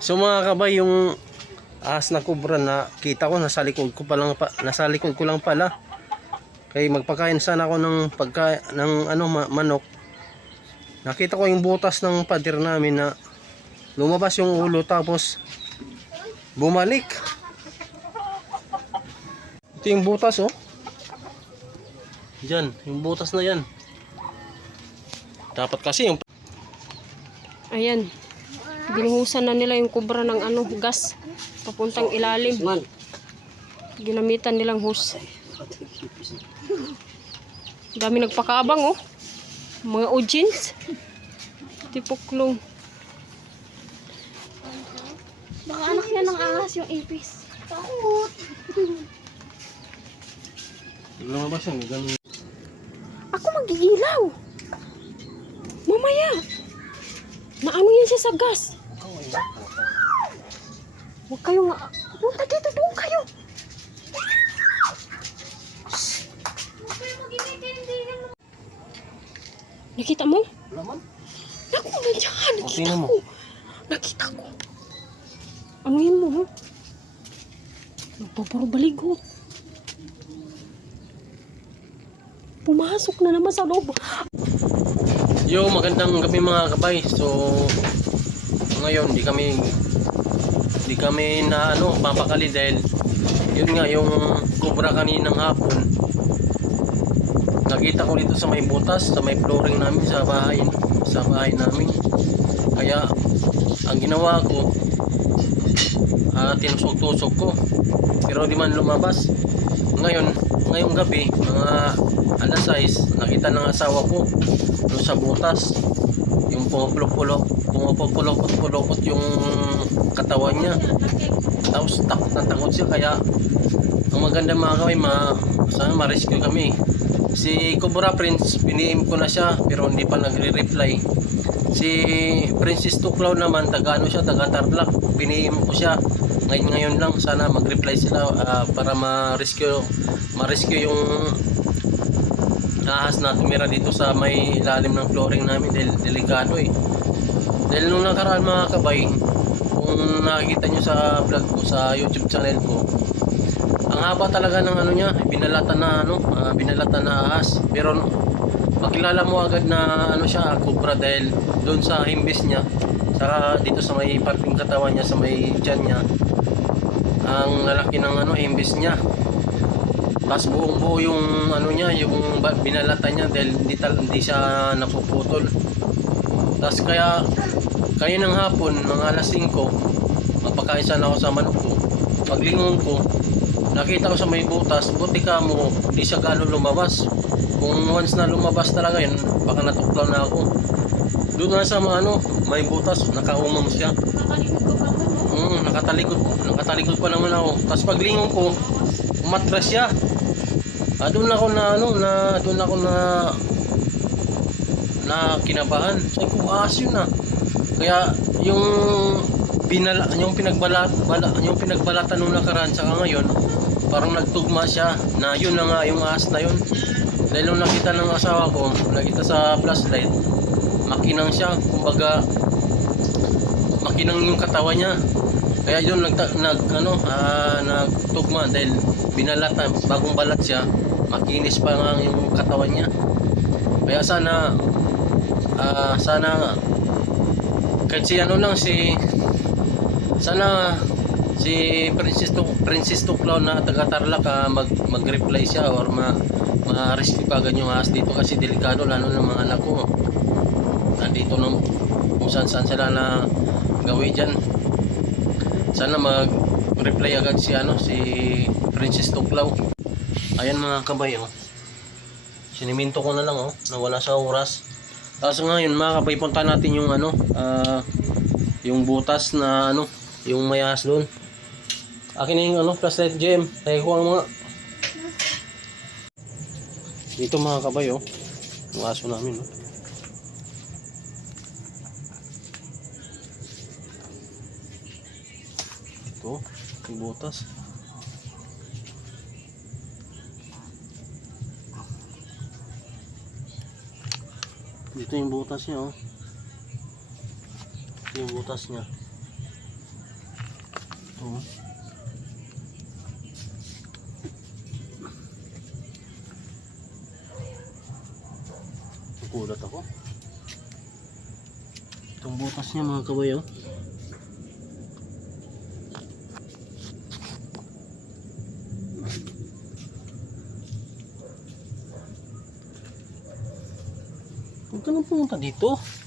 So mga kabay, yung ahas na kubra na kita ko nasa likod ko lang pala. Kaya magpakain sana ako ng manok. Nakita ko yung butas ng pader namin na lumabas yung ulo tapos bumalik. Ito yung butas, oh. Diyan, yung butas na yan. Dapat kasi yung... Ayan. Binuhusan na nila yung kubra ng gas papuntang ilalim. Ginamitan nilang hose. Dami nagpakaabang, oh. Mga ujins. Tipuklong. Baka anak niya ng ahas yung ipis. Takot. Lumabas yan, ganun. Ako magigilaw. Mamaya. Naano yan siya sa gas. Huwag kayong... Punta dito, doon kayo. Nakita mo? Laman? Naku, nandiyan. Nakita Tingnan mo. ko. Nakita ko. Ano yan mo, ha? Nagpaparo baligo. Pumasok na naman sa loob. Yo, magandang gabi mga kabay. So ngayon di kami na papakali dahil yun nga yung kubra kaninang hapon. Nakita ko dito sa may butas, sa may flooring namin sa bahay namin. Kaya ang ginawa ko, tinusok-tusok ko. Pero di man lumabas. Ngayong gabi, mga alas 6, nakita ng asawa ko doon sa butas. Yung pumupulok-pulok yung katawan niya. Tapos takot na takot siya. Kaya ang maganda mga kaway, sana ma-rescue kami. Si Cobra Prince, piniim ko na siya pero hindi pa nagre-reply. Si Princess Tuklaw naman, taga Tarlac, piniim ko siya. Ngayon lang, sana mag-reply sila para ma-rescue yung ahas na tumira dito sa may ilalim ng flooring namin dahil delikado eh. Dahil nung nakaraan mga kabay, kung nakikita nyo sa vlog ko sa YouTube channel ko, ang haba talaga ng niya, binalatan na ahas. Pero makilala mo agad na siya, kubra, dahil doon sa himbis niya, dito sa may parting katawan niya, sa may tiyan niya, ang lalaki ng himbis niya. Tapos buong-buo yung yung binalatan niya dahil hindi siya napuputol. Tapos kaya ng hapon, mga alas 5, magpakain sana ako sa manok ko. Paglingon ko, nakita ko sa may butas, buti ka mo, hindi siya gano'n lumabas. Kung once na lumabas talaga yun, baka natuklaw na ako. Doon nga sa may butas, nakaumang siya. Nakatalikod pa naman ako. Tapos paglingon ko, umatras siya. Doon ako na kinabahan. Sabi ko, ahas yun na. Kaya yung pinagbalatan nung nakaraan saka ngayon, parang nagtugma siya na yun na nga yung ahas na yun. Dahil nung nakita ng asawa ko, nakita sa flashlight, makinang siya, kumbaga makinang yung katawan niya. Kaya yun nagtugma dahil binalatan, bagong balat siya, makinis pa nga yung katawan niya. Kaya sana kahit si Princess Tuklaw na taga Tarlac, mag-reply siya or ma-rescue kagad yung ahas dito kasi delikado, lalo ng mga anak ko nandito kung saan sila na gawi dyan. Sana mag-reply agad si Princess Tuklaw. Ayan mga kabay, siniminto ko na lang, nawala sa oras. Tapos ngayon mga kabay, punta natin yung yung butas na yung may ahas doon. Akin na yung flashlight gem. Tayo ko ang mga dito mga kabay, yung aso namin, ito yung butas. Dito yung butas niya, Ito yung butas niya. Oo. Nagulat ako. Itong butas niya mga kabay, oh. Huwag ka nang pumunta dito.